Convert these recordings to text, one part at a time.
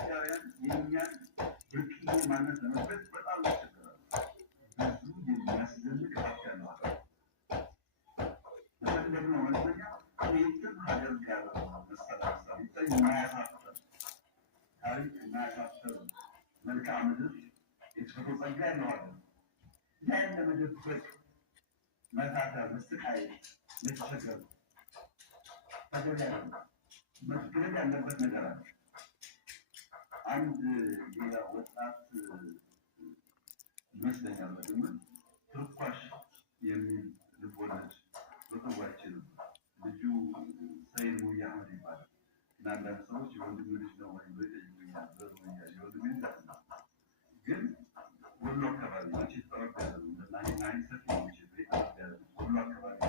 ኢትዮጵያውያን የእኛን ብርቅዬ ማንነት ለመግለጽ በጣም ይቸገራሉ። ብዙ የሚያስደንቅ ሀብት ያለው ሀገር በፈለግነው መለኛ ከየትም ሀገር ጋር መሰላሰል የማያሳፍር ታሪክ የማያሳፍር መልክዓ ምድር የተፈጥሮ ጸጋ ያለው ሀገር ያን ለመደበቅ መታተር መስተቃየት ለተቸገሩ ተገቢ ያለ መገለጥ ያለበት ነገር አለ። አንድ ሌላ ወጣት ይመስለኛል በግምት ትርኳሽ የሚል ልቦለድ በቅርቡ አይችልም። ልጁ ሰይድ ሙያ አህመድ ይባላል እና አንዳንድ ሰዎች የወንድም ልጅ ነው ወይ ይጠይቁኛል። የወንድም ልጅ አይደለም፣ ግን ወሎ አካባቢ መቼ ተጠረብ ያለ እና ናይን ሰፊ መቼ ተጠረብ ያለ ወሎ አካባቢ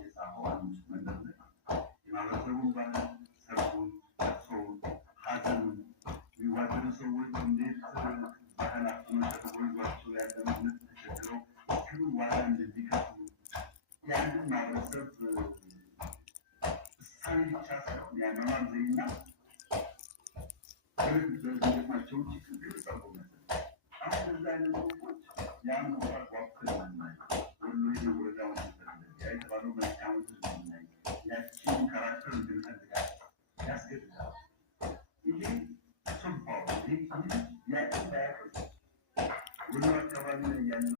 የጻፈው አንድ መንደር ላይ የማህበረሰቡን ባህል ሰርጉን፣ ለቅሶውን፣ ሀዘኑን የሚዋደዱ ሰዎች እንዴት ባህላቸውን ተቆይዟቸው ያለምነት ተቸግረው ክብር ዋጋ እንደሚከፍሉ የአንድን ማህበረሰብ እሳቤ ብቻ ሳይሆን የአኗኗር ዘይቤና በግጥማቸውን ችግር ጸርቦ መሰለኝ። አሁን በዛ አይነቱ